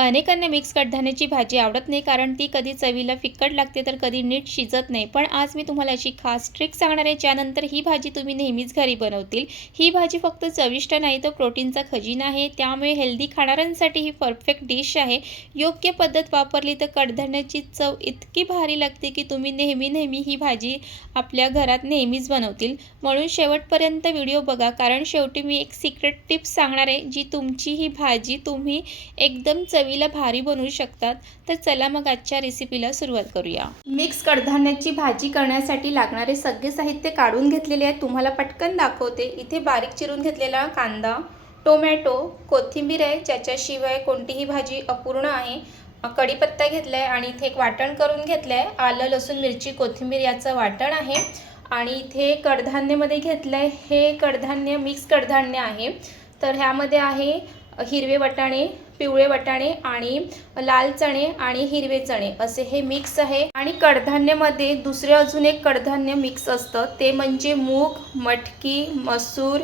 अनेकांना मिक्स कडधान्याची भाजी आवडत नाही, कारण ती कधी चवीला फिक्कट लागते तर कधी नीट शिजत नाही. पण आज मी तुम्हाला अशी खास ट्रिक सांगणार आहे, ज्यानंतर ही भाजी तुम्ही नेहमीच घरी बनवतील. ही भाजी फक्त चविष्ट नाही तर प्रोटीनचा खजिना आहे, त्यामुळे हेल्दी खाणाऱ्यांसाठी ही परफेक्ट डिश आहे. योग्य पद्धत वापरली तर कडधान्याची चव इतकी भारी लागते की तुम्ही नेहमी ही भाजी आपल्या घरात नेहमीच बनवतील. म्हणून शेवटपर्यंत व्हिडिओ बघा, कारण शेवटी मी एक सिक्रेट टिप्स सांगणार आहे, जी तुमची ही भाजी तुम्ही एकदम चवीला भारी बनवू शकतात. तर चला मग आजच्या रेसिपीला सुरुवात करूया. मिक्स कडधान्याची भाजी करण्यासाठी लागणारे सगळे साहित्य काढून घेतलेले आहे, तुम्हाला पटकन दाखवते. इथे बारीक चिरून घेतलेला कांदा, टोमॅटो, कोथिंबीर आहे, ज्याच्याशिवाय कोणतीही भाजी अपूर्ण आहे. कढीपत्ता घेतलाय आणि इथे एक वाटण करून घेतलंय. आलं, लसूण, मिरची, कोथिंबीर याचं वाटण आहे. आणि इथे कडधान्यामध्ये घेतलंय, हे कडधान्य मिक्स कडधान्य आहे. तर ह्यामध्ये आहे हिरवे वाटाणे, पिवळे वाटाणे आणि लाल चणे आणि हिरवे चणे असे हे मिक्स आहे. आणि कडधान्यामध्ये दुसरे अजून एक कडधान्य मिक्स असतं, ते म्हणजे मूग, मटकी, मसूर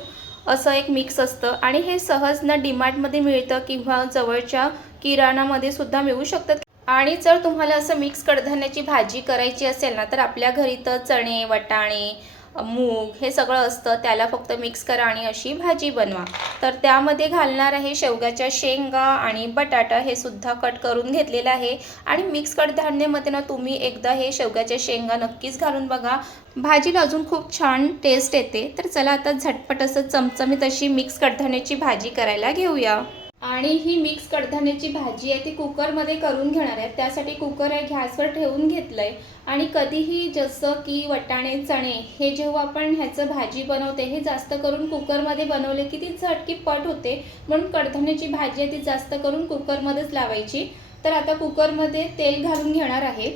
असं एक मिक्स असतं. आणि हे सहज ना डीमार्टमध्ये मिळतं किंवा जवळच्या किराणामध्ये सुद्धा मिळू शकतात. आणि जर तुम्हाला असं मिक्स कडधान्याची भाजी करायची असेल ना, तर आपल्या घरी तर चणे, वाटाणे, मूग हे सगळं असतं, त्याला फक्त मिक्स करा आणि अशी भाजी बनवा. तर त्यामध्ये घालणार आहे शेवग्याच्या शेंगा आणि बटाटा, हे सुद्धा कट करून घेतलेलं आहे. आणि मिक्स कडधान्यामध्ये ना तुम्ही एकदा हे शेवग्याच्या शेंगा नक्कीच घालून बघा, भाजीला अजून खूप छान टेस्ट येते. तर चला आता झटपट असं चमचमीत अशी मिक्स कडधान्याची भाजी करायला घेऊया. आणि ही मिक्स कडधान्याची भाजी आहे ती कुकरमध्ये करून घेणार आहे. त्यासाठी कुकर आहे गॅसवर ठेवून घेतलंय. आणि कधीही जसं की वाटाणे, चणे हे जेव्हा आपण ह्याचं भाजी बनवते, हे जास्त करून कुकरमध्ये बनवले की ती झटकीपट होते. म्हणून कडधान्याची भाजी आहे ती जास्त करून कुकरमध्येच लावायची. तर आता कुकरमध्ये तेल घालून घेणार आहे.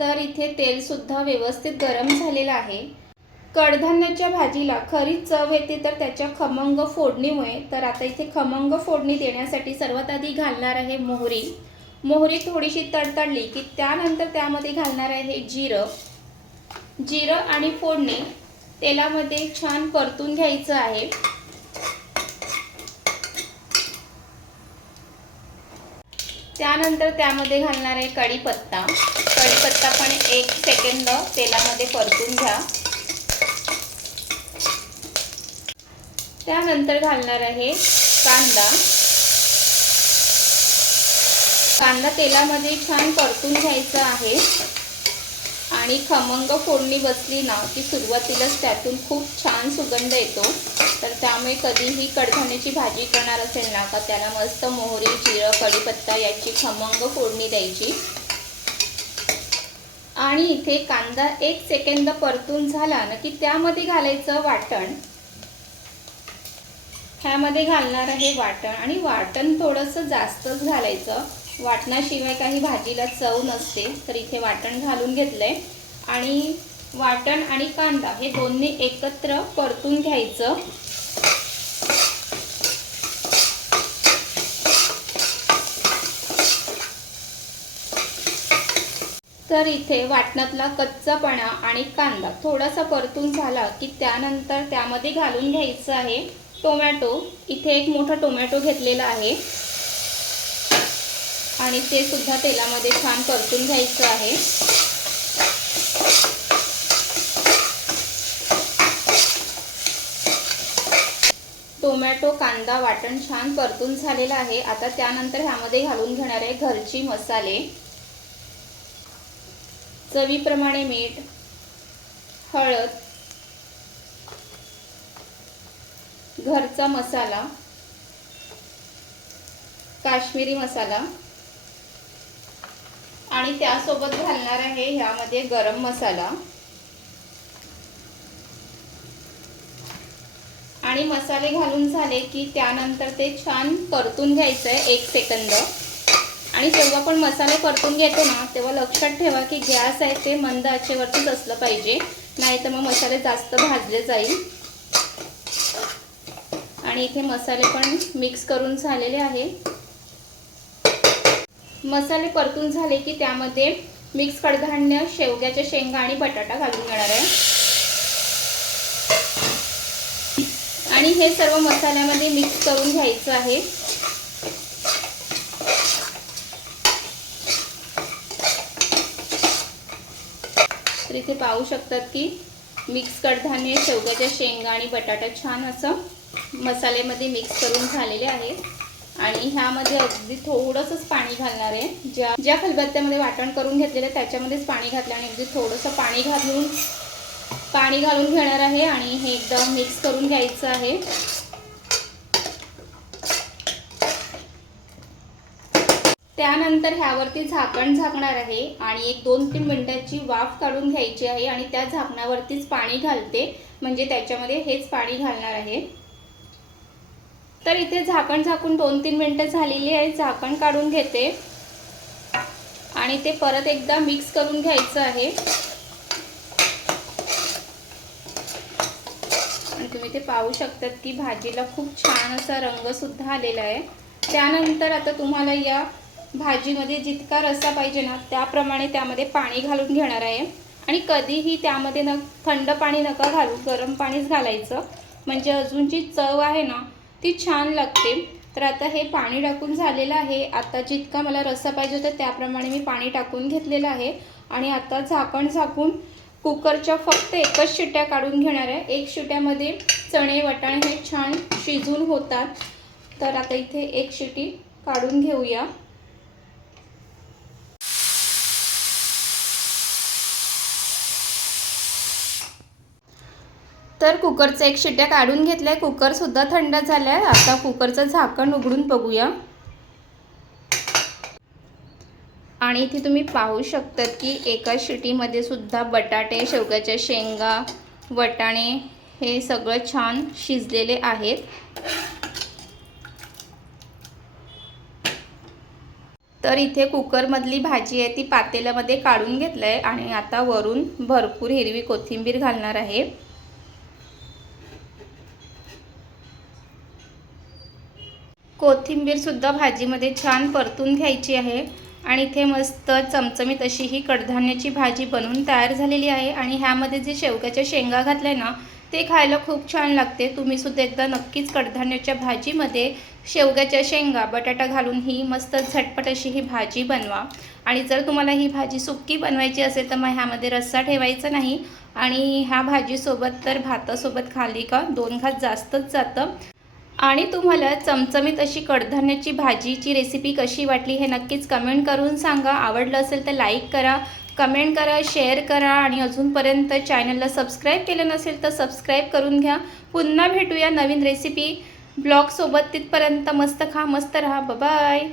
तर इथे तेल सुद्धा व्यवस्थित गरम झालेलं आहे. कडधान्याच्या भाजीला खरी चव येते तर त्याच्या खमंग फोडणीमुळे. तर आता इथे खमंग फोडणी देण्यासाठी सर्वात आधी घालणार आहे मोहरी. मोहरी थोडीशी तडतडली की त्यानंतर त्यामध्ये घालणार आहे जिरं आणि फोडणी तेलामध्ये छान परतून घ्यायचं आहे. त्यानंतर त्यामध्ये घालणार आहे कढीपत्ता पण 1 सेकंद तेलामध्ये परतून घ्या. त्यानंतर घालणार आहे कांदा तेलामध्ये छान परतून घ्यायचा आहे. आणि खमंग फोडणी बसली ना की सुरुवातीलाच त्यातून खूप छान सुगंध येतो. तर त्यामुळे कधीही कडधान्याची भाजी करणार असेल ना का त्याला मस्त मोहरी, जिरं, कढीपत्ता याची खमंग फोडणी द्यायची. आणि इथे कांदा 1 सेकंद परतून झाला ना की त्यामध्ये घालायचं वाटण. ह्यामध्ये घालणार आहे वाटण. आणि वाटण थोडंसं जास्तच घालायचं, वाटणाशिवाय काही भाजीला चव नसते. तर इथे वाटण घालून घेतलंय. आणि वाटण आणि कांदा हे दोन्ही एकत्र परतून घ्यायचं. तर इथे वाटणातला कच्चापणा आणि कांदा थोडासा परतून झाला की त्यानंतर त्यामध्ये घालून घ्यायचं आहे टोमॅटो. इथे एक मोठा टोमॅटो घेतलेला आहे आणि ते सुद्धा तेलामध्ये छान परतून घ्यायचं आहे. टोमॅटो, कांदा, वाटण छान परतून झालेलं आहे. आता त्यानंतर ह्यामध्ये घालून घेणार आहे घरची मसाले. चवीप्रमाणे मीठ, हळद, घरचा मसाला, काश्मीरी मसाला आणि त्यासोबत घालणार आहे ह्यामध्ये गरम मसाला. आणि मसाले घालून झाले की त्यानंतर ते छान परतून घ्यायचं आहे 1 सेकंद. आणि जेव्हा पण मसाले परतून घेतो ना तेव्हा लक्षात ठेवा की गॅस आहे ते मंद आचेवरतीच असलं पाहिजे, नाही तर मग मसाले जास्त भाजले जाईल. आणि इथे मसाले पण मिक्स करून झालेले आहे. मसाले परतून झाले की त्यामध्ये मिक्स कडधान्य, शेवग्याच्या शेंगा आणि बटाटा घालून घेणार आहे. आणि हे सर्व मसाल्यामध्ये मिक्स करून घ्यायचं आहे. इथे पाहू शकतात की मिक्स कडधान्य, शेवग्याच्या शेंगा आणि बटाटा छान असं मसाल्यामध्ये मिक्स करून झालेले आहे. आणि ह्यामध्ये अगदी थोडंसंच पाणी घालणार आहे. ज्या खलबत्त्यामध्ये वाटण करून घेतलेलं आहे त्याच्यामध्येच पाणी घातलं आणि अगदी थोडंसं पाणी घालून घेणार आहे आणि हे एकदम मिक्स करून घ्यायचं आहे. त्यानंतर ह्यावरती झाकण झाकणार आहे आणि एक 2-3 मिनिटाची वाफ काढून घ्यायची आहे आणि त्या झाकणावरतीच पाणी घालते, म्हणजे त्याच्यामध्ये हेच पाणी घालणार आहे. तर इथे झाकण झाकून 2-3 मिनिटं झालेली आहे. झाकण काढून घेते आणि ते परत एकदा मिक्स करून घ्यायचं आहे. आणि तुम्ही ते पाहू शकतात की भाजीला खूप छान असा रंग सुद्धा आलेला आहे. त्यानंतर आता तुम्हाला या भाजीमध्ये जितका रस्सा पाहिजे ना त्याप्रमाणे त्यामध्ये पाणी घालून घेणार आहे. आणि कधीही त्यामध्ये थंड पाणी नका घालू, गरम पाणीच घालायचं, म्हणजे अजून जी चव आहे ना ती छान लागते. तर आता हे पाणी टाकून झालेलं आहे. आता जितका मला रस्सा पाहिजे होता त्याप्रमाणे मी पाणी टाकून घेतलेलं आहे. आणि आता झाकण झाकून कुकरच्या फक्त एकच शिट्ट्या काढून घेणार आहे. एक शिट्ट्यामध्ये चणे वाटाणे हे छान शिजून होतात. तर आता इथे एक शिट्टी काढून घेऊया. तर कुकरचं एक शिट्ट्या काढून घेतल्या. कुकरसुद्धा थंड झाला आहे. आता कुकरचं झाकण उघडून बघूया. आणि इथे तुम्ही पाहू शकतात की एका शिटीमध्ये सुद्धा बटाटे, शेवग्याच्या शेंगा, वाटाणे हे सगळं छान शिजलेले आहेत. तर इथे कुकरमधली भाजी आहे ती पातेल्यामध्ये काढून घेतलं आहे आणि आता वरून भरपूर हिरवी कोथिंबीर घालणार आहे. कोथिंबीर सुद्धा भाजीमध्ये छान परतून घ्यायची आहे. आणि इथे मस्त चमचमीत अशी ही कडधान्याची भाजी बनवून तयार झालेली आहे. आणि ह्यामध्ये जे शेवग्याच्या शेंगा घातल्या ना ते खायला खूप छान लागते. तुम्ही सुद्धा एकदा नक्कीच कडधान्याच्या भाजीमध्ये शेवग्याच्या शेंगा, बटाटा घालून ही मस्त झटपट अशी ही भाजी बनवा. आणि जर तुम्हाला ही भाजी सुक्की बनवायची असेल तर मग ह्यामध्ये रस्सा ठेवायचा नाही. आणि ह्या भाजीसोबत तर भातासोबत खाली का 2 घास जास्तच जातं. आणि तुम्हाला चमचमीत अशी कडधान्याची भाजीची रेसिपी कशी वाटली हे नक्कीच कमेंट करून सांगा. आवडलं असेल तर लाईक करा, कमेंट करा, शेअर करा आणि अजूनपर्यंत चॅनलला सबस्क्राईब केलं नसेल तर सबस्क्राईब करून घ्या. पुन्हा भेटूया नवीन रेसिपी ब्लॉगसोबत. तिथपर्यंत मस्त खा, मस्त राहा. बाय.